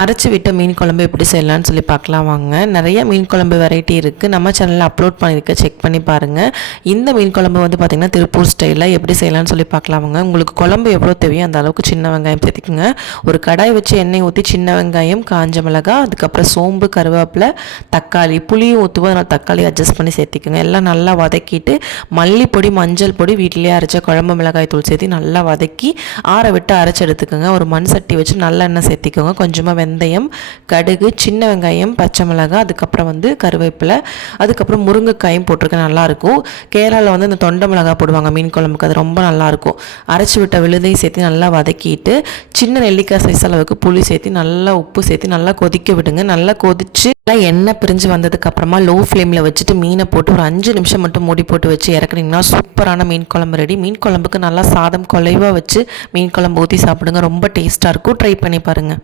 அரைச்சி விட்ட மீன் குழம்பு எப்படி செய்யலாம்னு சொல்லி பார்க்கலாம் வாங்க. நிறைய மீன் குழம்பு வெரைட்டி இருக்குது, நம்ம சேனலில் அப்லோட் பண்ணியிருக்க, செக் பண்ணி பாருங்கள். இந்த மீன் குழம்பு வந்து பார்த்திங்கன்னா திருப்பூர் ஸ்டைலில் எப்படி செய்யலாம்னு சொல்லி பார்க்கலாம் வாங்க. உங்களுக்கு குழம்பு எவ்வளோ தேவையோ அந்த அளவுக்கு சின்ன வெங்காயம் சேர்த்திக்குங்க. ஒரு கடாய் வச்சு எண்ணெய் ஊற்றி சின்ன வெங்காயம், காஞ்ச மிளகாய், அதுக்கப்புறம் சோம்பு, கருவேப்பிலை, தக்காளி, புளியும் ஊற்றுவோம், நான் தக்காளி அட்ஜஸ்ட் பண்ணி சேர்த்திக்குங்க. எல்லாம் நல்லா வதக்கிட்டு மல்லிப்பொடி, மஞ்சள் பொடி, வீட்டிலேயே அரைச்ச குழம்பு மிளகாய் தூள் சேர்த்து நல்லா வதக்கி ஆற விட்டு அரைச்சி எடுத்துக்கோங்க. ஒரு மண் சட்டி வச்சு நல்லெண்ணெய் சேர்த்திக்கோங்க. கொஞ்சமாக வெந்தயம், கடுகு, சின்ன வெங்காயம், பச்சை மிளகாய், அதுக்கப்புறம் வந்து கருவேப்பிலை, அதுக்கப்புறம் முருங்கைக்காயும் போட்டிருக்க நல்லாயிருக்கும். கேரளாவில் வந்து இந்த தொண்டை மிளகாய் போடுவாங்க மீன் குழம்புக்கு, அது ரொம்ப நல்லாயிருக்கும். அரைச்சி விட்ட விழுதையும் சேர்த்து நல்லா வதக்கிட்டு சின்ன நெல்லிக்காய் சைஸ் அளவுக்கு புளி சேர்த்து நல்லா உப்பு சேர்த்து நல்லா கொதிக்க விடுங்க. நல்லா கொதிச்சு எண்ணெய் பிரிஞ்சு வந்ததுக்கப்புறமா லோ ஃப்ளேமில் வச்சுட்டு மீனை போட்டு ஒரு 5 நிமிஷம் மட்டும் மூடி போட்டு வச்சு இறக்குனீங்கன்னா சூப்பரான மீன் குழம்பு ரெடி. மீன் குழம்புக்கு நல்லா சாதம் குலைவாக வச்சு மீன் குழம்பு ஊற்றி சாப்பிடுங்க, ரொம்ப டேஸ்ட்டாக இருக்கும். ட்ரை பண்ணி பாருங்கள்.